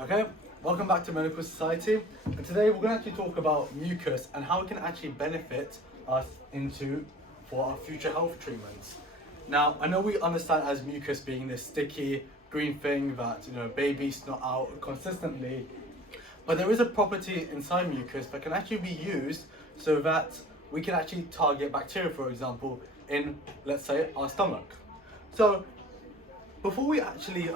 Okay, welcome back to Medical Society. And today we're going to actually talk about mucus and how it can actually benefit us for our future health treatments. Now, I know we understand as mucus being this sticky green thing that babies snot out consistently, but there is a property inside mucus that can actually be used so that we can actually target bacteria, for example, in, let's say, our stomach. So, before we actually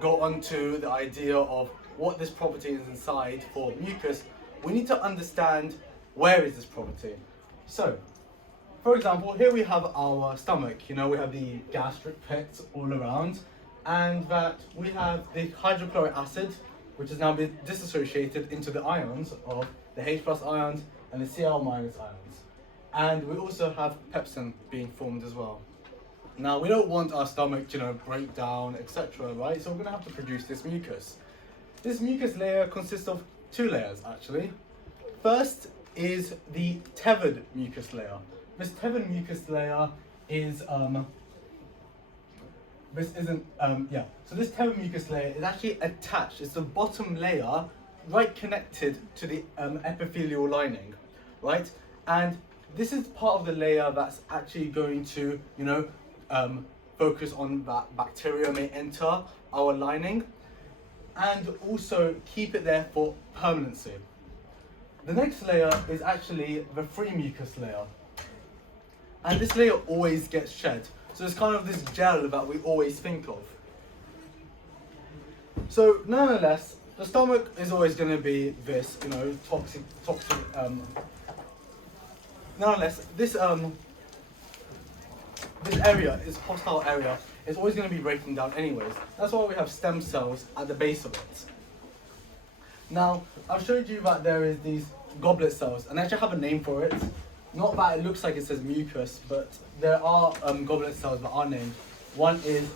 go on to the idea of what this property is inside for mucus, we need to understand where is this property. So, for example, here we have our stomach. We have the gastric pits all around, and that we have the hydrochloric acid, which has now been dissociated into the ions of the H+ ions and the Cl- ions. And we also have pepsin being formed as well. Now, we don't want our stomach to break down, etc., right? So we're going to have to produce this mucus. This mucus layer consists of two layers, actually. First is the tethered mucus layer. This tethered mucus layer is So this tethered mucus layer is actually attached. It's the bottom layer, right connected to the epithelial lining, right? And this is part of the layer that's actually going to, focus on that bacteria may enter our lining, and also keep it there for permanency. The next layer is actually the free mucus layer. And this layer always gets shed. So it's kind of this gel that we always think of. So nonetheless, the stomach is always going to be this, toxic. Nonetheless, this area, this hostile area, is always going to be breaking down anyways. That's why we have stem cells at the base of it. Now, I've showed you that there is these goblet cells, and I actually have a name for it. Not that it looks like it says mucus, but there are goblet cells that are named. One is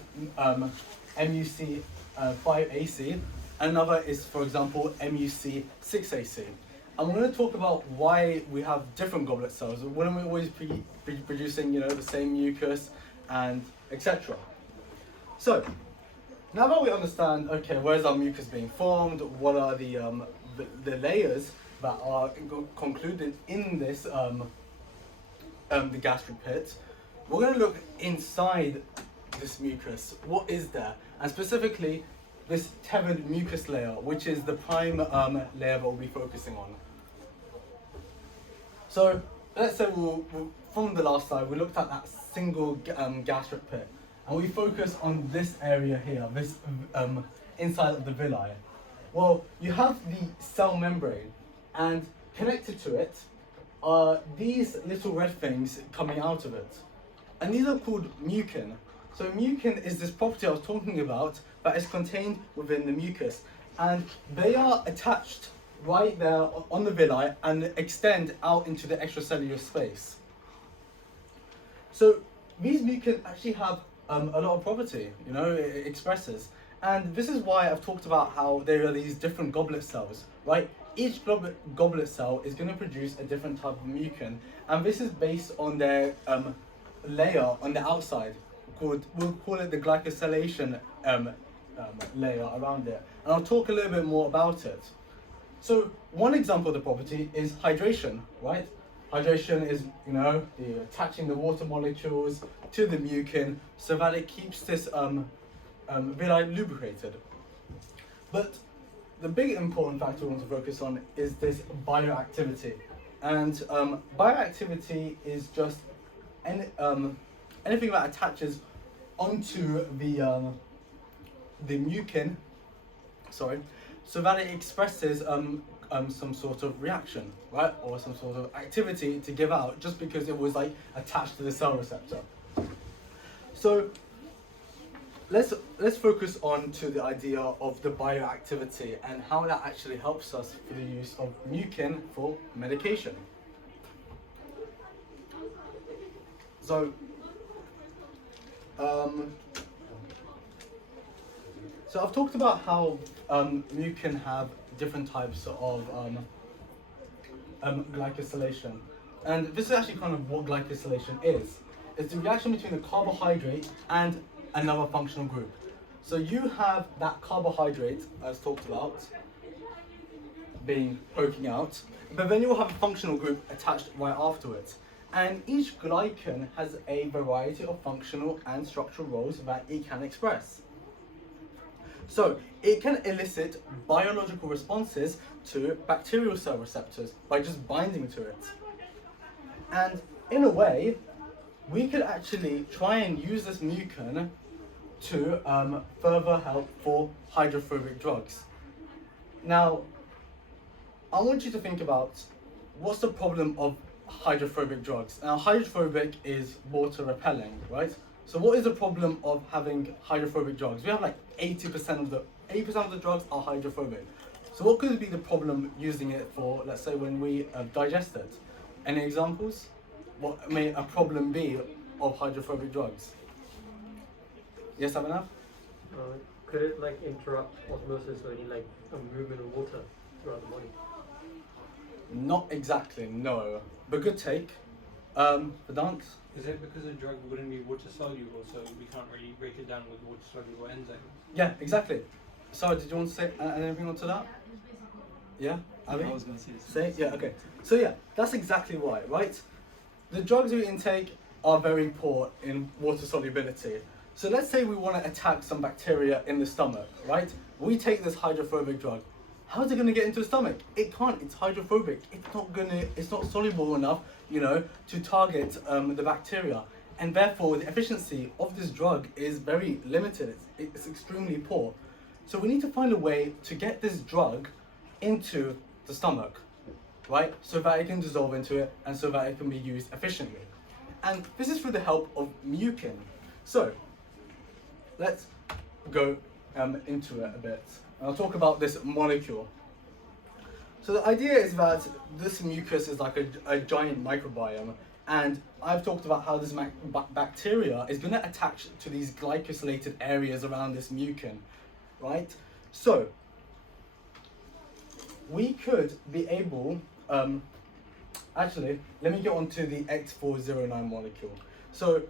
MUC5AC, another is, for example, MUC6AC. And we're going to talk about why we have different goblet cells. Wouldn't we always be producing, the same mucus and etc. So, now that we understand, okay, where's our mucus being formed, what are the layers that are concluded in this the gastric pit, we're going to look inside this mucus. What is there? And specifically, this tethered mucus layer, which is the prime layer that we'll be focusing on. So, let's say from the last slide, we looked at that single gastric pit, and we focus on this area here, this inside of the villi. Well, you have the cell membrane, and connected to it are these little red things coming out of it. And these are called mucin. So mucin is this property I was talking about that is contained within the mucus. And they are attached right there on the villi and extend out into the extracellular space. So these mucin actually have a lot of property, it expresses. And this is why I've talked about how there are these different goblet cells, right? Each goblet cell is going to produce a different type of mucin, and this is based on their layer on the outside. We'll call it the glycosylation layer around it, and I'll talk a little bit more about it. So one example of the property is hydration, right? Hydration is, the attaching the water molecules to the mucin so that it keeps this villi lubricated. But the big important factor we want to focus on is this bioactivity. And bioactivity is just anything that attaches onto the mucin, so that it expresses some sort of reaction, right, or some sort of activity to give out, just because it was attached to the cell receptor. So let's focus on to the idea of the bioactivity and how that actually helps us for the use of mucin for medication. So I've talked about how mucin have different types of glycosylation, and this is actually kind of what glycosylation is. It's the reaction between a carbohydrate and another functional group. So you have that carbohydrate, as talked about, being poking out, but then you'll have a functional group attached right afterwards. And each glycan has a variety of functional and structural roles that it can express. So it can elicit biological responses to bacterial cell receptors by just binding to it. And in a way, we could actually try and use this mucin to further help for hydrophobic drugs. Now, I want you to think about what's the problem of hydrophobic drugs. Now, hydrophobic is water repelling, right? So what is the problem of having hydrophobic drugs? We have like 80% of the drugs are hydrophobic. So what could be the problem using it for, let's say, when we digest it? Any examples? What may a problem be of hydrophobic drugs? Yes, Abhinav? Could it like interrupt osmosis or any like a movement of water throughout the body? Not exactly, no. But good take. Vedant? Is it because a drug wouldn't be water soluble, so we can't really break it down with water soluble enzymes? Yeah, exactly. Sorry, did you want to say anything onto that? Yeah, Abby? I was going to say this. Say? Yeah, okay. So yeah, that's exactly why, right? The drugs we intake are very poor in water solubility. So let's say we want to attack some bacteria in the stomach, right? We take this hydrophobic drug. How's it going to get into the stomach? It can't, it's hydrophobic. It's not soluble enough, to target the bacteria. And therefore, the efficiency of this drug is very limited. It's extremely poor. So we need to find a way to get this drug into the stomach, right? So that it can dissolve into it and so that it can be used efficiently. And this is through the help of mucin. So let's go into it a bit. I'll talk about this molecule. So the idea is that this mucus is like a giant microbiome, and I've talked about how this bacteria is going to attach to these glycosylated areas around this mucin, right? So we could be able, actually, let me get on to the X409 molecule. So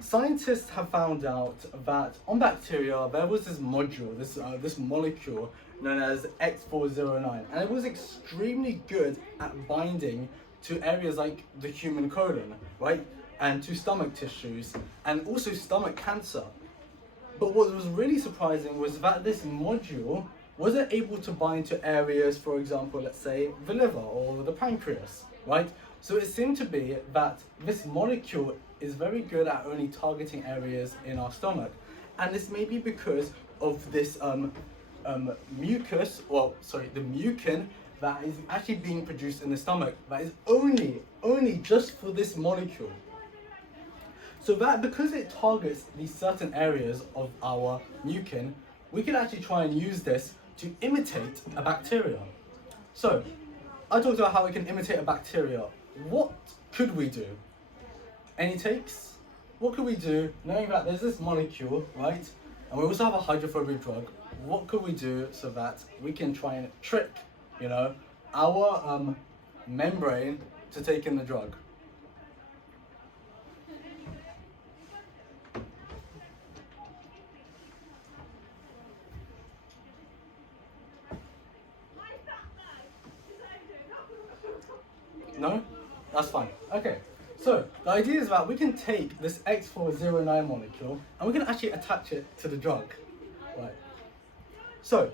scientists have found out that on bacteria there was this module, this molecule known as X409, and it was extremely good at binding to areas like the human colon, right, and to stomach tissues, and also stomach cancer. But what was really surprising was that this module wasn't able to bind to areas, for example, let's say the liver or the pancreas, right? So it seemed to be that this molecule is very good at only targeting areas in our stomach. And this may be because of this mucus, the mucin that is actually being produced in the stomach that is only just for this molecule. So that because it targets these certain areas of our mucin, we can actually try and use this to imitate a bacteria. So I talked about how we can imitate a bacteria. What could we do? Any takes? What could we do knowing that there's this molecule, right? And we also have a hydrophobic drug. What could we do so that we can try and trick, our membrane to take in the drug? No? That's fine. Okay. So the idea is that we can take this X409 molecule and we can actually attach it to the drug, right? So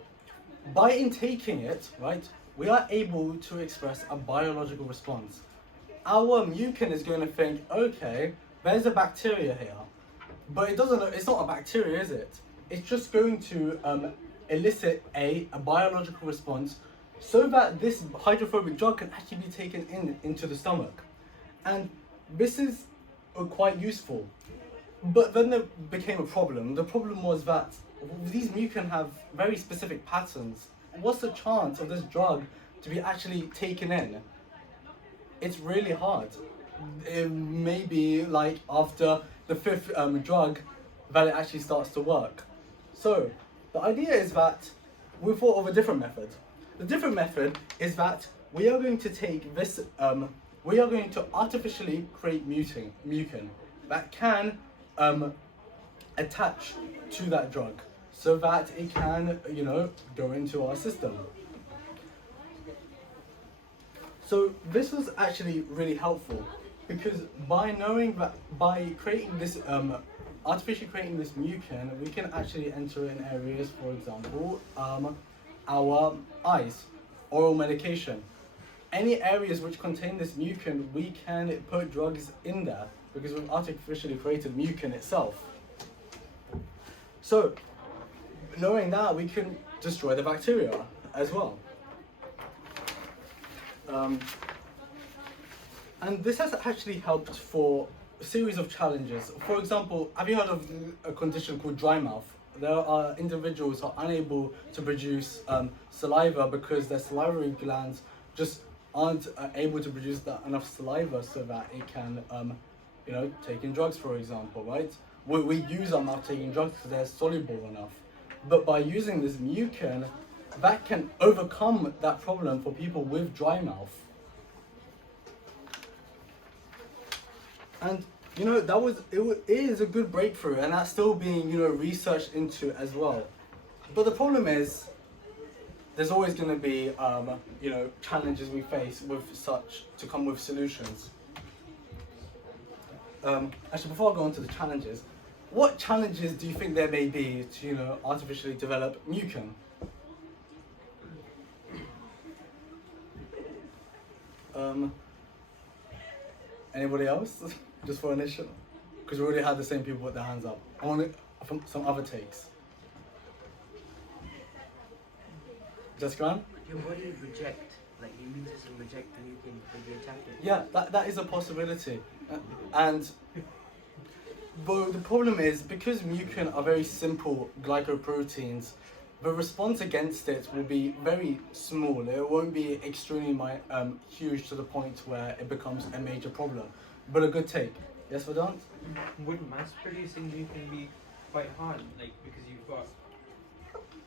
by intaking it, right, we are able to express a biological response. Our mucin is going to think, okay, there's a bacteria here, but it's not a bacteria, is it? It's just going to elicit a biological response so that this hydrophobic drug can actually be taken into the stomach. And this is quite useful. But then there became a problem. The problem was that these mucin have very specific patterns. What's the chance of this drug to be actually taken in? It's really hard. It may be like after the fifth drug that it actually starts to work. So the idea is that we thought of a different method. The different method is that we are going to take this, we are going to artificially create mucin that can attach to that drug. so that it can, go into our system. So this was actually really helpful because by creating this, artificially creating this mucin, we can actually enter in areas, for example, our eyes, oral medication. Any areas which contain this mucin, we can put drugs in there because we've artificially created mucin itself. So, knowing that, we can destroy the bacteria as well. And this has actually helped for a series of challenges. For example, have you heard of a condition called dry mouth? There are individuals who are unable to produce saliva because their salivary glands just aren't able to produce enough saliva so that it can, take in drugs, for example, right? We use our mouth taking drugs because they're soluble enough. But by using this mucin, that can overcome that problem for people with dry mouth. And it is a good breakthrough, and that's still being researched into as well. But the problem is, there's always going to be challenges we face to come with solutions. Actually, before I go on to the challenges, what challenges do you think there may be to artificially develop mucin? Anybody else? Just for initial, because we already had the same people put their hands up. I want some other takes. Jessica? Your body reject, like the immune system reject the mucin when you attack it. Yeah, that is a possibility. But the problem is, because mucin are very simple glycoproteins, the response against it will be very small. It won't be extremely huge to the point where it becomes a major problem. But a good take. Yes, Vedant? Would mass producing mucin be quite hard? Because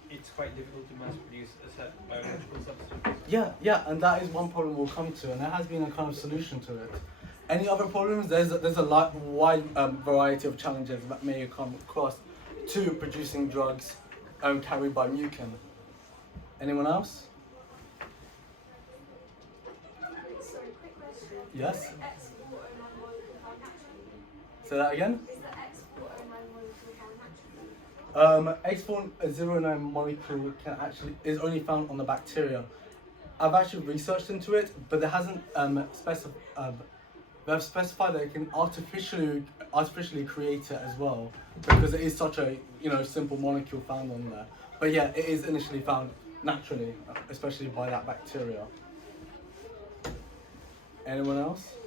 it's quite difficult to mass produce a certain biological substance. Yeah, and that is one problem we'll come to, and there has been a kind of solution to it. Any other problems? There's a wide variety of challenges that may come across to producing drugs carried by mucin. Anyone else? Sorry, quick question. Yes? Is the export O9 molecule found naturally? Say that again? Is the export O9 molecule found naturally? X409 molecule is only found on the bacteria. I've actually researched into it, but there hasn't they've specified that it can artificially create it as well, because it is such a simple molecule found on there. But yeah, it is initially found naturally, especially by that bacteria. Anyone else?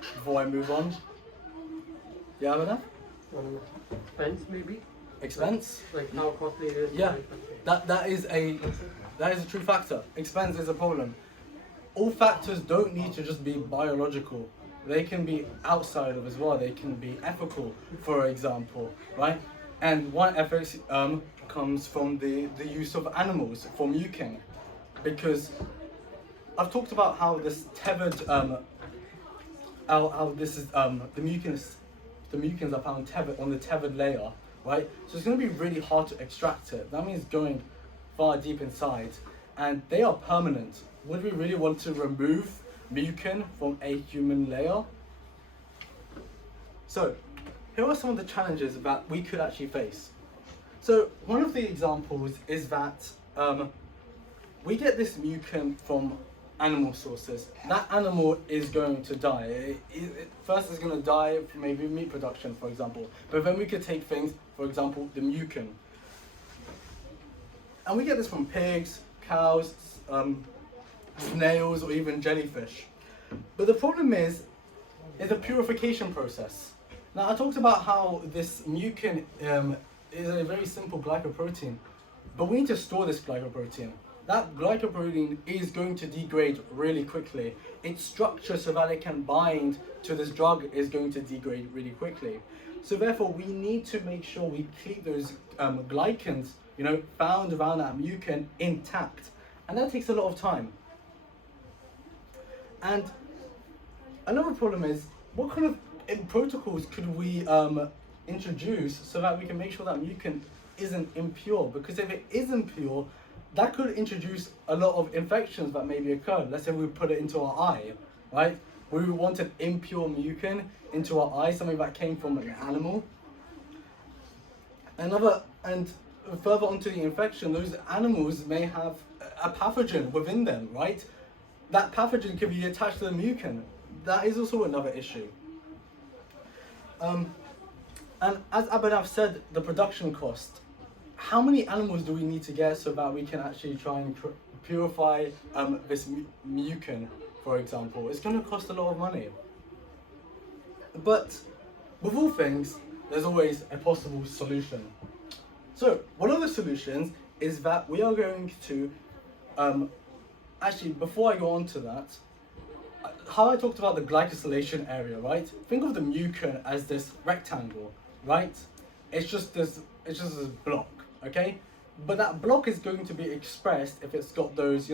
Before I move on, you have enough? Expense maybe? Expense? Like how costly it is. Yeah, that is a true factor. Expense is a problem. All factors don't need to just be biological. They can be outside of as well. They can be ethical, for example, right? And one ethics comes from the use of animals for mucin, because I've talked about how this tethered, how this is the mucins are found tethered on the tethered layer, right? So it's going to be really hard to extract it. That means going far deep inside, and they are permanent. Would we really want to remove mucin from a human layer? So, here are some of the challenges that we could actually face. So, one of the examples is that we get this mucin from animal sources. That animal is going to die. First, it's going to die from maybe meat production, for example. But then we could take things, for example, the mucin. And we get this from pigs, cows, snails, or even jellyfish. But the problem is a purification process. Now, I talked about how this mucin is a very simple glycoprotein, but we need to store this glycoprotein. That glycoprotein is going to degrade really quickly. Its structure so that it can bind to this drug is going to degrade really quickly. So therefore, we need to make sure we keep those glycans, found around that mucin intact. And that takes a lot of time. And another problem is, what kind of protocols could we introduced so that we can make sure that mucin isn't impure? Because if it is impure, that could introduce a lot of infections that maybe occur. Let's say we put it into our eye, right? We wanted impure mucin into our eye, something that came from an animal. And further onto the infection, those animals may have a pathogen within them, right? That pathogen could be attached to the mucin. That is also another issue. And as Abhinav said, the production cost. How many animals do we need to get so that we can actually try and purify this mucin, for example? It's going to cost a lot of money. But with all things, there's always a possible solution. So one of the solutions is that we are going to, actually before I go on to that, how I talked about the glycosylation area, right? Think of the mucin as this rectangle, right? It's just this block, okay? But that block is going to be expressed if it's got those,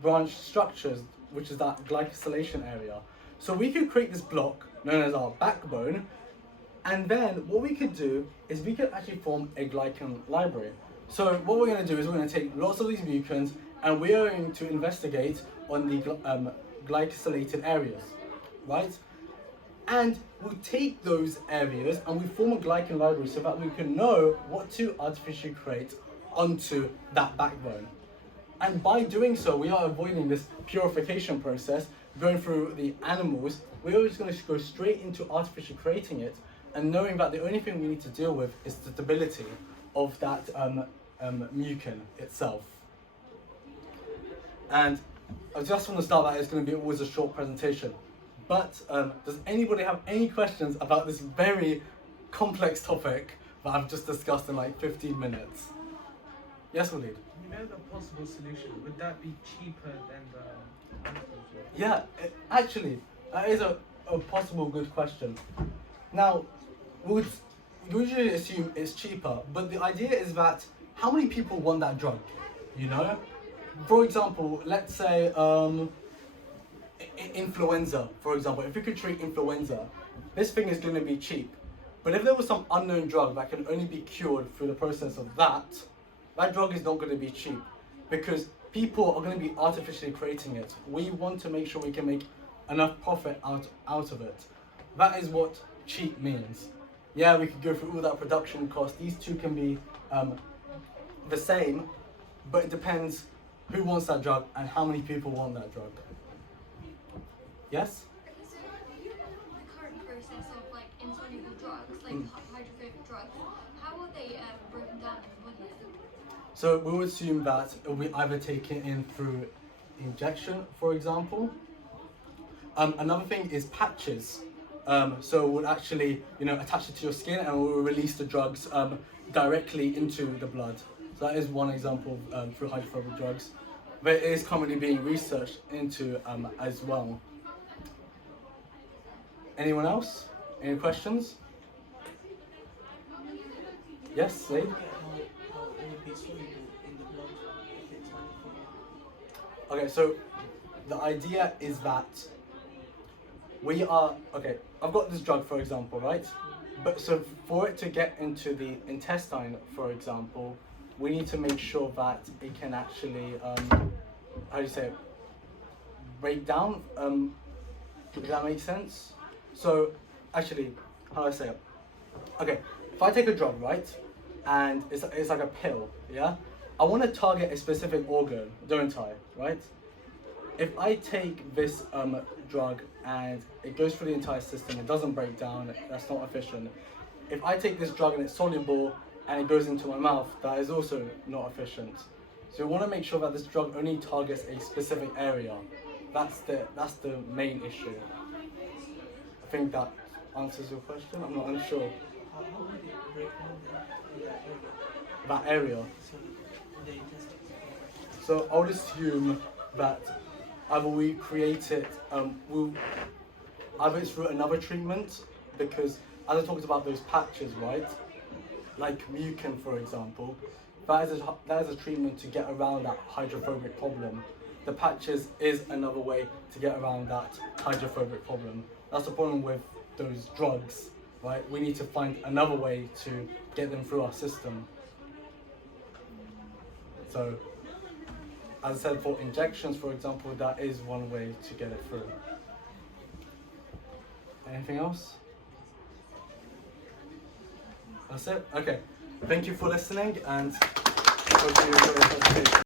branch structures, which is that glycosylation area. So we could create this block known as our backbone, and then what we could do is we could actually form a glycan library. So what we're going to do is we're going to take lots of these mucins and we are going to investigate on the glycosylated areas, right? And we'll take those areas and we form a glycan library so that we can know what to artificially create onto that backbone. And by doing so, we are avoiding this purification process, going through the animals. We're just going to go straight into artificially creating it, and knowing that the only thing we need to deal with is the stability of that mucin itself. And I just want to start that it's going to be always a short presentation. But does anybody have any questions about this very complex topic that I've just discussed in like 15 minutes? Yes, Walid? You know the possible solution, would that be cheaper than the animals? Yeah, actually, that is a possible good question. Now, we would usually assume it's cheaper, but the idea is that how many people want that drug, For example, let's say influenza, for example. If we could treat influenza, this thing is going to be cheap. But if there was some unknown drug that can only be cured through the process of that drug is not going to be cheap, because people are going to be artificially creating it. We want to make sure we can make enough profit out of it. That is what cheap means. Yeah, we could go through all that production cost. These two can be the same, but it depends who wants that drug and how many people want that drug. Yes? Okay, so you know the current process of like insoluble drugs, like hydrophobic drugs, how are they broken down in the body? So we'll assume that it will be either taken in through injection, for example. Another thing is patches. So we'll actually, attach it to your skin and we'll release the drugs directly into the blood. So that is one example through hydrophobic drugs. But it is currently being researched into as well. Anyone else? Any questions? Yes, Zaid? How it would be soluble in the blood if it's manipulated? Okay, so the idea is that I've got this drug, for example, right? But so for it to get into the intestine, for example, we need to make sure that it can actually, break down. Does that make sense? So actually, how do I say it? Okay, if I take a drug, right, and it's like a pill, yeah? I want to target a specific organ, don't I, right? If I take this drug and it goes through the entire system, it doesn't break down, that's not efficient. If I take this drug and it's soluble and it goes into my mouth, that is also not efficient. So we want to make sure that this drug only targets a specific area. That's the main issue. I think that answers your question. I'm not unsure. How would it break down in that area? That area. So the intestines. So I would assume that either we create it, either it's through another treatment, because as I talked about those patches, right? Like Mucon, for example, that is a treatment to get around that hydrophobic problem. The patches is another way to get around that hydrophobic problem. That's the problem with those drugs. right? We need to find another way to get them through our system. So, as I said, for injections, for example, that is one way to get it through. Anything else? That's it? Okay. Thank you for listening, and hope you enjoy the presentation.